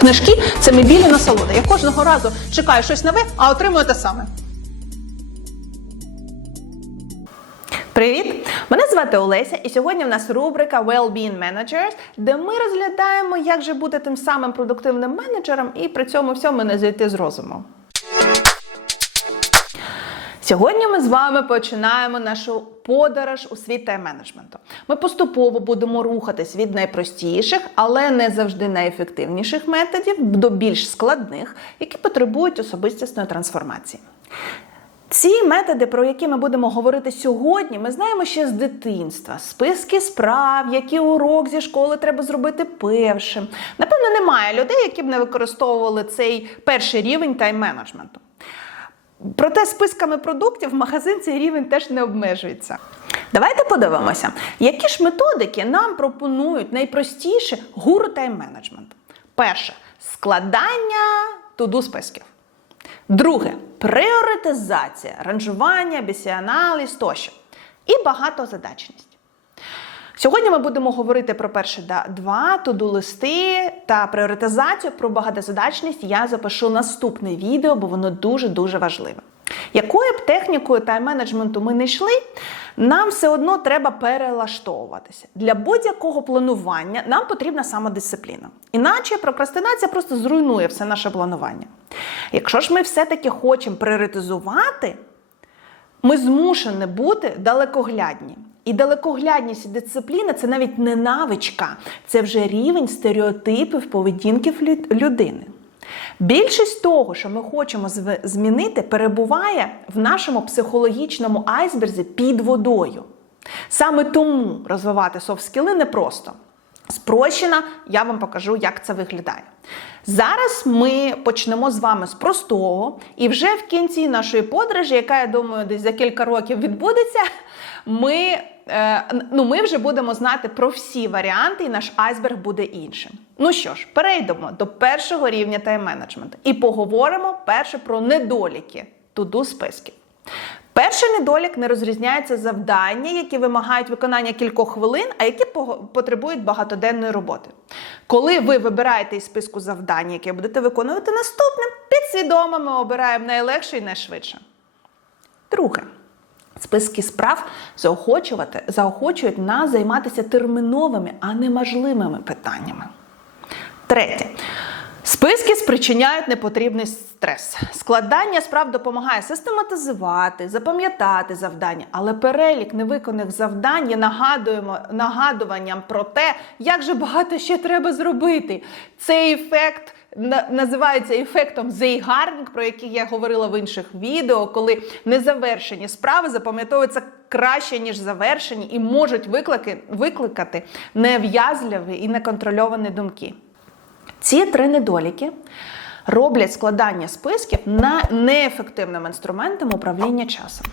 Книжки це мебільна насолода. Я кожного разу чекаю щось нове, а отримую те саме. Привіт! Мене звати Олеся, і сьогодні в нас рубрика Well-being Managers, де ми розглядаємо, як же бути тим самим продуктивним менеджером і при цьому всьому не зайти з розуму. Сьогодні ми з вами починаємо нашу подорож у світ тайм-менеджменту. Ми поступово будемо рухатись від найпростіших, але не завжди найефективніших методів до більш складних, які потребують особистісної трансформації. Ці методи, про які ми будемо говорити сьогодні, ми знаємо ще з дитинства. Списки справ, який урок зі школи треба зробити першим. Напевно, немає людей, які б не використовували цей перший рівень тайм-менеджменту. Проте списками продуктів в магазин цей рівень теж не обмежується. Давайте подивимося, які ж методики нам пропонують найпростіше гуру тайм-менеджмент. Перше складання туду списків. Друге пріоритизація, ранжування, бісіаналіз тощо. І багатозадачність. Сьогодні ми будемо говорити про перші два туду-листи та пріоритизацію. Про багатозадачність я запишу наступне відео, бо воно дуже-дуже важливе. Якою б технікою тайм-менеджменту ми не йшли, нам все одно треба перелаштовуватися. Для будь-якого планування нам потрібна самодисципліна. Іначе прокрастинація просто зруйнує все наше планування. Якщо ж ми все-таки хочемо пріоритизувати, ми змушені бути далекоглядні. І далекоглядність і дисципліна це навіть не навичка, це вже рівень стереотипів поведінки людини. Більшість того, що ми хочемо змінити, перебуває в нашому психологічному айсберзі під водою. Саме тому розвивати софт-скіли непросто. Спрощена, я вам покажу, як це виглядає. Зараз ми почнемо з вами з простого, і вже в кінці нашої подорожі, яка я думаю, десь за кілька років відбудеться, ми, е, ну, ми вже будемо знати про всі варіанти, і наш айсберг буде іншим. Ну що ж, перейдемо до першого рівня тайм-менеджменту і поговоримо перше про недоліки туду списків. Перший недолік не розрізняється завдання, які вимагають виконання кількох хвилин, а які потребують багатоденної роботи. Коли ви вибираєте із списку завдань, які будете виконувати наступним, підсвідомо ми обираємо найлегше і найшвидше. Друге. Списки справ заохочувати, заохочують нас займатися терміновими, а не можливими питаннями. Третє. Списки спричиняють непотрібний стрес. Складання справ допомагає систематизувати, запам'ятати завдання, але перелік невиконаних завдань є нагадуванням про те, як же багато ще треба зробити. Цей ефект називається ефектом Zeigarnik, про який я говорила в інших відео, коли незавершені справи запам'ятовуються краще, ніж завершені, і можуть викликати нев'язливі і неконтрольовані думки. Ці три недоліки роблять складання списків на неефективним інструментом управління часом.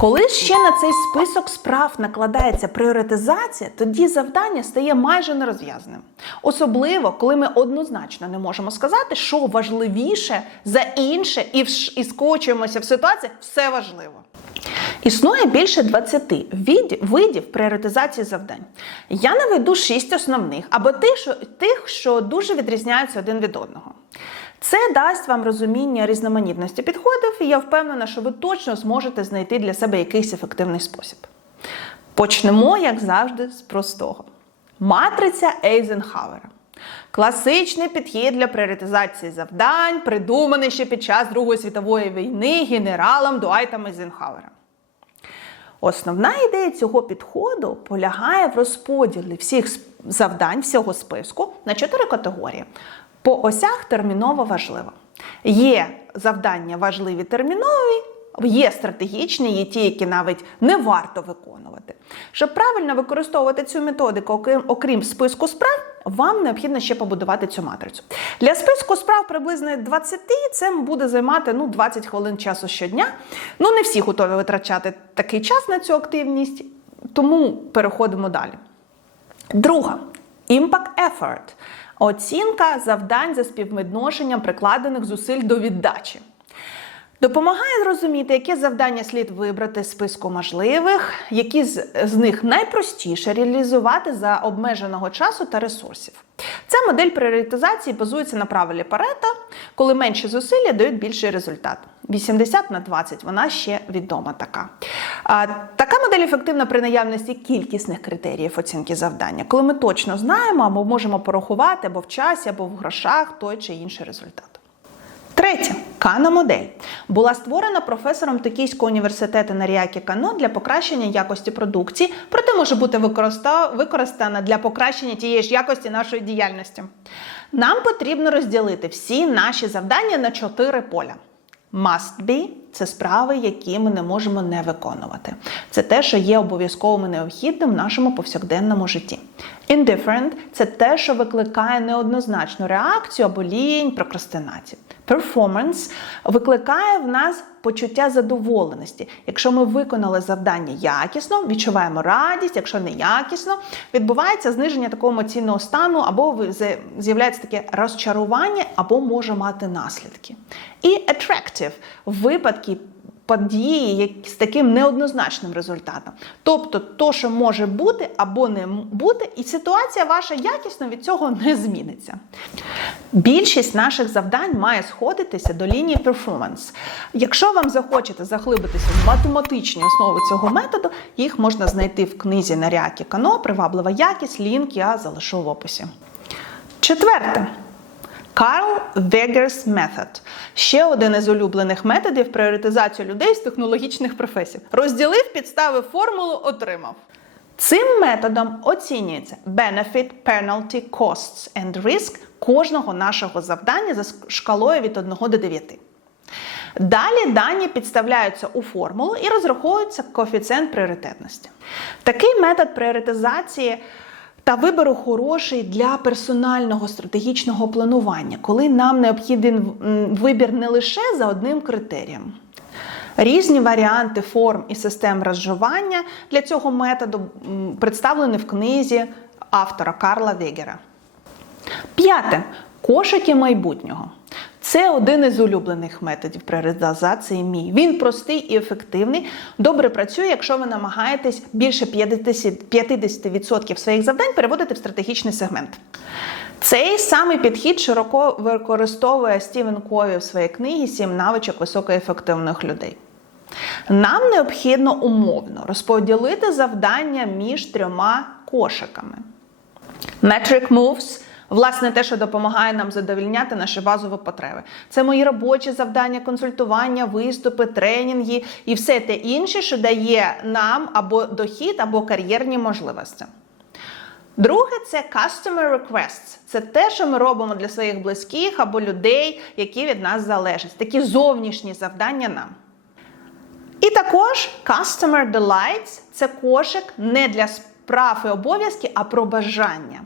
Коли ще на цей список справ накладається пріоритизація, тоді завдання стає майже нерозв'язаним. Особливо, коли ми однозначно не можемо сказати, що важливіше за інше, і, скочуємося в ситуації, все важливо. Існує більше 20 від- видів пріоритизації завдань. Я наведу 6 основних, або тих що, тих, що дуже відрізняються один від одного. Це дасть вам розуміння різноманітності підходів, і я впевнена, що ви точно зможете знайти для себе якийсь ефективний спосіб. Почнемо, як завжди, з простого. Матриця Ейзенхауера. Класичний підхід для пріоритизації завдань, придуманий ще під час Другої світової війни генералом Дуайтом Ейзенхауером. Основна ідея цього підходу полягає в розподілі всіх завдань всього списку на чотири категорії. По осях терміново важливо. Є завдання важливі термінові, є стратегічні, є ті, які навіть не варто виконувати. Щоб правильно використовувати цю методику, окрім, списку справ, вам необхідно ще побудувати цю матрицю. Для списку справ приблизно 20 це буде займати ну, 20 хвилин часу щодня. Ну, не всі готові витрачати такий час на цю активність, тому переходимо далі. Друга impact effort – оцінка завдань за співвідношенням прикладених зусиль до віддачі. Допомагає зрозуміти, яке завдання слід вибрати з списку можливих, які з, них найпростіше реалізувати за обмеженого часу та ресурсів. Ця модель пріоритизації базується на правилі Парето, коли менші зусилля дають більший результат. 80 на 20, вона ще відома така. А, така модель ефективна при наявності кількісних критеріїв оцінки завдання, коли ми точно знаємо або можемо порахувати або в часі, або в грошах той чи інший результат. Третє кана модель була створена професором Токійського університету Наріакі Кано для покращення якості продукції, проте може бути використана для покращення тієї ж якості нашої діяльності. Нам потрібно розділити всі наші завдання на чотири поля. Must be – це справи, які ми не можемо не виконувати. Це те, що є обов'язковим і необхідним в нашому повсякденному житті. Indifferent – це те, що викликає неоднозначну реакцію або лінь, прокрастинацію. Performance викликає в нас почуття задоволеності. Якщо ми виконали завдання якісно, відчуваємо радість, якщо не якісно, відбувається зниження такого емоційного стану, або з'являється таке розчарування, або може мати наслідки. І attractive – випадки події з таким неоднозначним результатом. Тобто, то, що може бути або не бути, і ситуація ваша якісно від цього не зміниться. Більшість наших завдань має сходитися до лінії перформанс. Якщо вам захочете заглибитися в математичні основи цього методу, їх можна знайти в книзі Нарякі Кано, приваблива якість, лінк я залишу в описі. Четверте. Карл Вегерс Method – ще один із улюблених методів пріоритизації людей з технологічних професій. Розділив, підставив формулу, отримав. Цим методом оцінюється benefit, penalty, costs and risk кожного нашого завдання за шкалою від 1 до 9. Далі дані підставляються у формулу і розраховується коефіцієнт пріоритетності. Такий метод пріоритизації та вибору хороший для персонального стратегічного планування, коли нам необхідний вибір не лише за одним критерієм. Різні варіанти форм і систем розживання для цього методу представлені в книзі автора Карла Вегера. П'яте кошики майбутнього. Це один із улюблених методів пріоритизації мій. Він простий і ефективний. Добре працює, якщо ви намагаєтесь більше 50% 50% своїх завдань переводити в стратегічний сегмент. Цей самий підхід широко використовує Стівен Кові в своїй книгі Сім навичок високоефективних людей. Нам необхідно умовно розподілити завдання між трьома кошиками. Metric Moves власне те, що допомагає нам задовільняти наші базові потреби. Це мої робочі завдання, консультування, виступи, тренінги і все те інше, що дає нам або дохід, або кар'єрні можливості. Друге це customer requests. Це те, що ми робимо для своїх близьких або людей, які від нас залежать. Такі зовнішні завдання нам. І також Customer Delights – це кошик не для справ і обов'язки, а про бажання.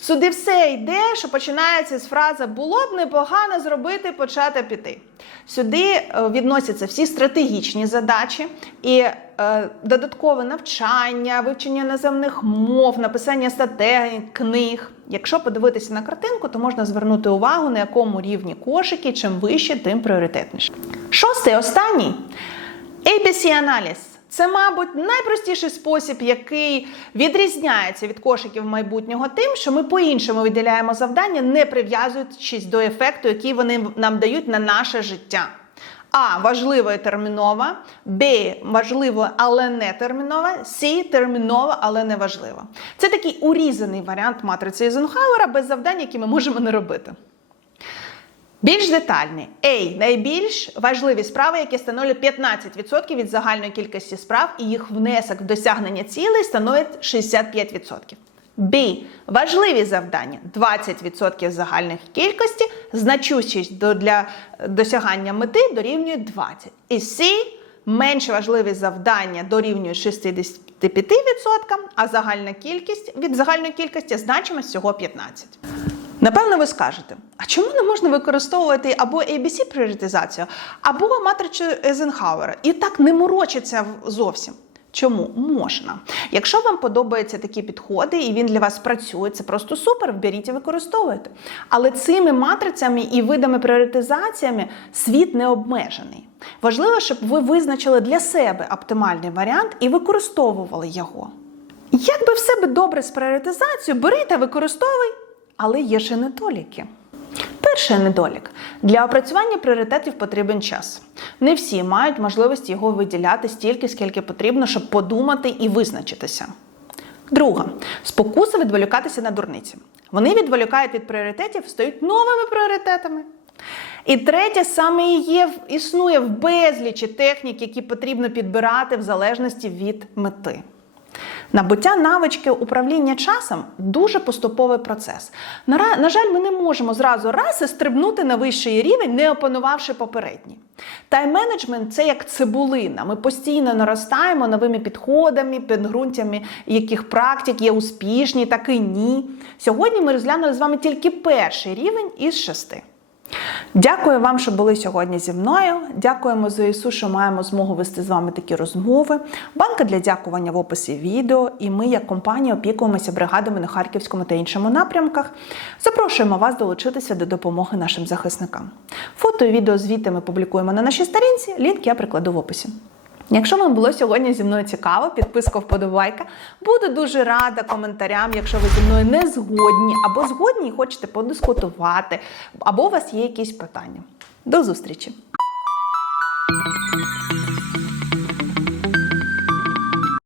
Сюди все йде, що починається з фрази було б непогано зробити, почати піти. Сюди е, відносяться всі стратегічні задачі і е, додаткове навчання, вивчення наземних мов, написання статей, книг. Якщо подивитися на картинку, то можна звернути увагу, на якому рівні кошики, чим вище, тим пріоритетніше. Шостий, останній ABC-аналіз. Це, мабуть, найпростіший спосіб, який відрізняється від кошиків майбутнього тим, що ми по-іншому виділяємо завдання, не прив'язуючись до ефекту, який вони нам дають на наше життя. А. Важливо і терміново. Б. Важливо, але не терміново. С. Терміново, але не важливо. Це такий урізаний варіант матриці Ейзенхауера без завдань, які ми можемо не робити. Більш детальний. A. Найбільш важливі справи, які становлять 15% від загальної кількості справ, і їх внесок в досягнення цілей становить 65%. B. Важливі завдання 20% загальних кількості, значущість для досягання мети дорівнює 20. І C. Менш важливі завдання дорівнює 65%, а загальна кількість від загальної кількості значимость всього 15. Напевно, ви скажете, а чому не можна використовувати або ABC пріоритизацію, або матрицю Ейзенхауера і так не морочиться зовсім? Чому можна? Якщо вам подобаються такі підходи і він для вас працює, це просто супер, беріть і використовуйте. Але цими матрицями і видами пріоритизаціями світ не обмежений. Важливо, щоб ви визначили для себе оптимальний варіант і використовували його. Як би все би добре з пріоритизацією, бери та використовуй, але є ще недоліки. Перший недолік для опрацювання пріоритетів потрібен час. Не всі мають можливість його виділяти стільки, скільки потрібно, щоб подумати і визначитися. Друга спокуса відволікатися на дурниці. Вони відволікають від пріоритетів, стають новими пріоритетами. І третє, саме і є, існує в безлічі технік, які потрібно підбирати в залежності від мети. Набуття навички управління часом дуже поступовий процес. На, жаль, ми не можемо зразу раз і стрибнути на вищий рівень, не опанувавши попередній. Тайм-менеджмент це як цибулина. Ми постійно наростаємо новими підходами, підґрунтями, яких практик є успішні, так і ні. Сьогодні ми розглянули з вами тільки перший рівень із шести. Дякую вам, що були сьогодні зі мною. Дякуємо за ІСУ, що маємо змогу вести з вами такі розмови. Банка для дякування в описі відео. І ми, як компанія, опікуємося бригадами на харківському та іншому напрямках. Запрошуємо вас долучитися до допомоги нашим захисникам. Фото і відео звіти ми публікуємо на нашій сторінці. Лінк я прикладу в описі. Якщо вам було сьогодні зі мною цікаво, підписка вподобайка. Буду дуже рада коментарям, якщо ви зі мною не згодні, або згодні і хочете подискутувати, або у вас є якісь питання. До зустрічі!